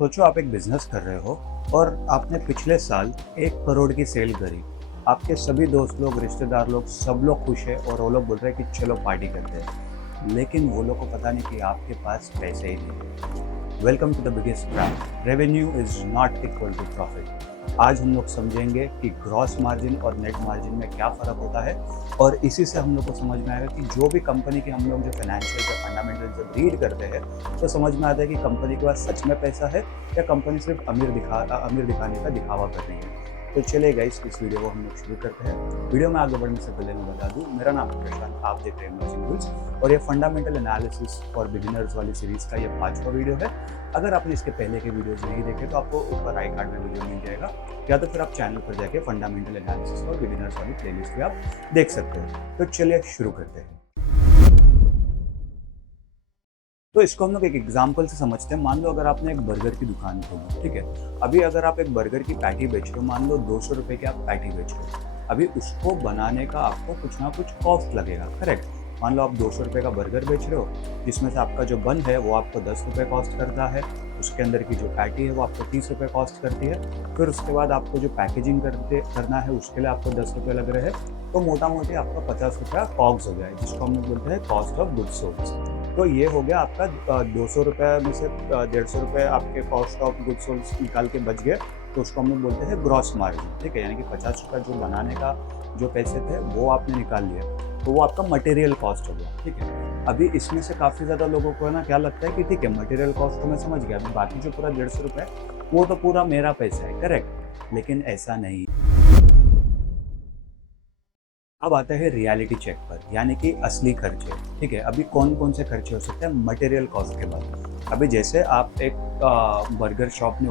सोचो आप एक बिजनेस कर रहे हो और आपने पिछले साल 1 करोड़ की सेल करी। आपके सभी दोस्त लोग, रिश्तेदार लोग, सब लोग खुश हैं और वो लोग बोल रहे हैं कि चलो पार्टी करते हैं। लेकिन वो लोग को पता नहीं कि आपके पास पैसे ही नहीं है। Welcome to the biggest trap, revenue is not equal to profit. आज हम लोग समझेंगे कि ग्रॉस मार्जिन और नेट मार्जिन में क्या फ़र्क होता है और इसी से हम लोग को समझ में आएगा कि जो भी कंपनी के हम लोग जो फाइनेंशियल या फंडामेंटल जब रीड करते हैं तो समझ में आता है कि कंपनी के पास सच में पैसा है या कंपनी सिर्फ अमीर दिखाने का दिखावा कर रही है। तो चलिए गाइस, इस वीडियो को हम लोग शुरू करते हैं। वीडियो में आगे बढ़ने से पहले मैं बता दूं, मेरा नाम है प्रशांत, आप देख रहे हैं इमर्जिंग रूल्स और ये फंडामेंटल एनालिसिस फॉर बिगिनर्स वाली सीरीज का ये 5वां वीडियो है। अगर आपने इसके पहले के वीडियोस नहीं देखे तो आपको ऊपर आई कार्ड में वीडियो मिल जाएगा, या तो फिर आप चैनल पर जाके फंडामेंटल एनालिसिस फॉर बिगिनर्स वाली प्लेलिस्ट भी आप देख सकते हैं। तो चलिए शुरू करते हैं। तो इसको हम लोग एक एग्जाम्पल से समझते हैं। मान लो अगर आपने एक बर्गर की दुकान खोली, ठीक है। अभी अगर आप एक बर्गर की पैटी बेच रहे हो, मान लो 200 रुपए की आप पैटी बेच रहे हो। अभी उसको बनाने का आपको कुछ ना कुछ कॉस्ट लगेगा, करेक्ट। मान लो आप 200 रुपए का बर्गर बेच रहे हो, जिसमें से आपका जो बन है वो आपको 10 रुपए कॉस्ट करता है। उसके अंदर की जो पैटी है वो आपको 30 रुपए कॉस्ट करती है। फिर उसके बाद आपको जो पैकेजिंग करना है उसके लिए आपको 10 रुपए लग रहे हैं। तो मोटा मोटी आपका 50 रुपया कॉग्स हो गया है, जिसको हम लोग बोलते हैं कॉस्ट ऑफ गुड्स सोल्ड। तो ये हो गया आपका 200 रुपये में से 150 रुपये आपके कॉस्ट ऑफ गुड्स सोल्ड निकाल के बच गए। तो उसको हम लोग बोलते हैं ग्रॉस मार्जिन, ठीक है। यानी कि 50 रुपये जो बनाने का जो पैसे थे वो आपने निकाल लिए, तो वो आपका मटेरियल कॉस्ट हो गया, ठीक है। अभी इसमें से काफ़ी ज़्यादा लोगों को है ना क्या लगता है कि ठीक है, मटेरियल कॉस्ट तो मैं समझ गया, अभी बाकी जो पूरा 150 रुपये वो तो पूरा मेरा पैसा है, करेक्ट। लेकिन ऐसा नहीं। अब आता है रियलिटी चेक पर, यानी कि असली खर्चे, ठीक है। अभी कौन कौन से खर्चे हो सकते हैं मटेरियल कॉस्ट के बाद। अभी जैसे आप एक बर्गर शॉप आपने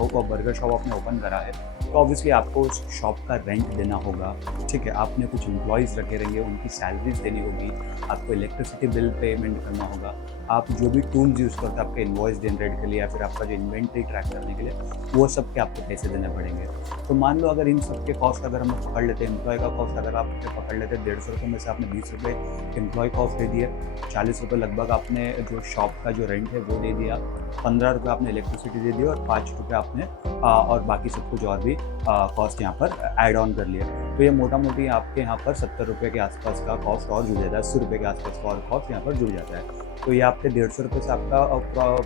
ओपन करा है, तो ऑब्वियसली आपको उस शॉप का रेंट देना होगा, ठीक है। आपने कुछ एम्प्लॉयज़ रखे रहेंगे, उनकी सैलरीज देनी होगी। आपको इलेक्ट्रिसिटी बिल पेमेंट करना होगा। आप जो भी टूल्स यूज़ करते हैं आपके इन्वॉइस जनरेट के लिए या फिर आपका जो इन्वेंट्री ट्रैक करने के लिए, वो सब के आपको पैसे देने पड़ेंगे। तो मान लो अगर इन सब के कॉस्ट अगर हम पकड़ लेते हैं, एम्प्लॉय का कॉस्ट अगर आप पकड़ लेते हैं 150 रुपये में से आपने 20 रुपये एम्प्लॉय कॉस्ट दे दिए, 40 रुपये लगभग आपने जो शॉप का जो रेंट है वो दे दिया, 15 रुपये आपने इलेक्ट्रिसिटी दे दी और 5 रुपये आपने और बाकी सब कुछ और भी कॉस्ट यहाँ पर ऐड ऑन कर लिया। तो ये मोटा मोटी आपके यहाँ पर 70 रुपये के आसपास का कॉस्ट और जुड़ जाता है, 80 रुपये के आसपास का और कॉस्ट यहाँ पर जुड़ जाता है। तो ये आपके 150 रुपये से आपका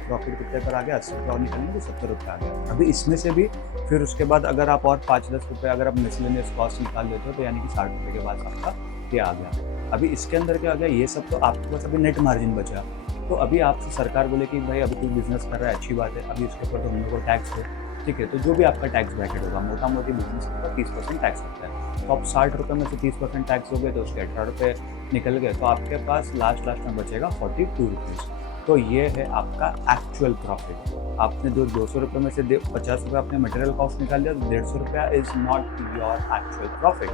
प्रॉफिट कितने पर आ गया, 80 रुपये और निकलेंगे तो 70 रुपये आ गया। अभी इसमें से भी फिर उसके बाद अगर आप और 5-10 रुपये अगर आप मिसलेनियस कॉस्ट निकाल लेते हो तो यानी कि 60 रुपये के बाद आपका ये आ गया। अभी इसके अंदर क्या आ गया, ये सब तो आपके पास अभी नेट मार्जिन बचा। तो अभी आपसे सरकार बोले कि भाई अभी कोई बिजनेस कर रहा है, अच्छी बात है, अभी उसके ऊपर तो हम लोग को टैक्स है, ठीक है। तो जो भी आपका टैक्स ब्रैकेट होगा, मोटा मोटी बिजनेस के ऊपर 30% टैक्स लगता है। तो आप 60 रुपये में से 30% टैक्स हो गए तो उसके 18 रुपये निकल गए, तो आपके पास लास्ट में बचेगा 42 रुपीज़। तो ये है आपका एक्चुअल प्रॉफिट। आपने जो 200 रुपये में से 50 रुपये आपने मटेरियल कॉस्ट निकाल दिया, तो 150 रुपया is not your actual profit,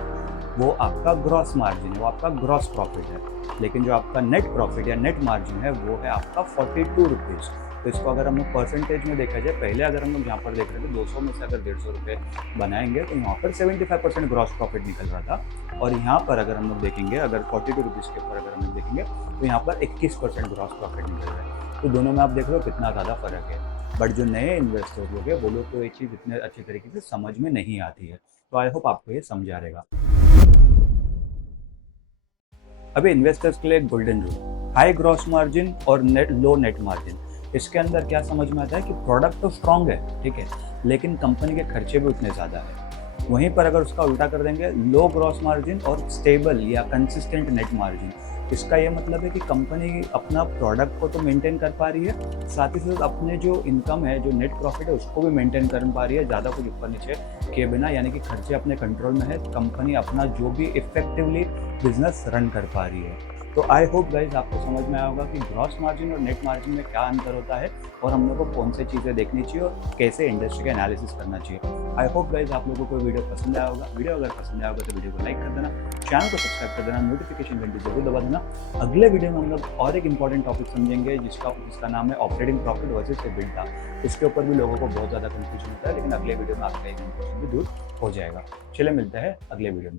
वो आपका ग्रॉस मार्जिन है, वो आपका ग्रॉस प्रॉफिट है। लेकिन जो आपका नेट प्रॉफिट या नेट मार्जिन है वो है आपका 42 रुपीज़। तो इसको अगर हम लोग परसेंटेज में देखा जाए, पहले अगर हम लोग यहाँ पर देख रहे थे 200 में से अगर 150 रुपये बनाएंगे तो यहाँ पर 75% ग्रॉस प्रॉफिट निकल रहा था। और यहाँ पर अगर हम लोग देखेंगे, अगर 42 रुपीज़ के ऊपर अगर हम लोग देखेंगे तो यहाँ पर 21% ग्रॉस प्रॉफिट निकल रहा है। तो दोनों में आप देख लो कितना ज़्यादा फर्क है। बट जो नए इन्वेस्टर्स लोग हैं वो लोग को ये चीज़ इतने अच्छे तरीके से समझ में नहीं आती है। तो आई होप आपको ये समझा रहेगा। अभी इन्वेस्टर्स के लिए एक golden rule, high gross margin और लो नेट मार्जिन। इसके अंदर क्या समझ में आता है कि प्रोडक्ट तो स्ट्रांग है, ठीक है, लेकिन कंपनी के खर्चे भी उतने ज़्यादा है। वहीं पर अगर उसका उल्टा कर देंगे, लो ग्रॉस मार्जिन और स्टेबल या कंसिस्टेंट नेट मार्जिन। इसका ये मतलब है कि कंपनी अपना प्रोडक्ट को तो मेंटेन कर पा रही है, साथ ही साथ अपने जो इनकम है, जो नेट प्रॉफिट है, उसको भी मेंटेन कर पा रही है, ज़्यादा कुछ ऊपर नीचे किए बिना। यानी कि खर्चे अपने कंट्रोल में है, कंपनी अपना जो भी इफेक्टिवली बिजनेस रन कर पा रही है। तो आई होप गाइज आपको समझ में आया होगा कि ग्रॉस मार्जिन और नेट मार्जिन में क्या अंतर होता है और हम लोग को कौन सी चीज़ें देखनी चाहिए और कैसे इंडस्ट्री का एनालिसिस करना चाहिए। आई होप गाइज आप लोगों को वीडियो पसंद आया होगा। वीडियो अगर पसंद आया होगा तो वीडियो को लाइक कर देना, चैनल को सब्सक्राइब कर देना, नोटिफिकेशन घंटी जरूर दबा देना। अगले वीडियो में हम लोग और एक इंपॉर्टेंट टॉपिक समझेंगे जिसका नाम है ऑपरेटिंग प्रॉफिट वर्सेस एबिटडा। इसके ऊपर भी लोगों को बहुत ज़्यादा कंफ्यूजन होता है, लेकिन अगले वीडियो में आपका एक कंफ्यूजन भी दूर हो जाएगा। चलिए मिलते हैं अगले वीडियो में।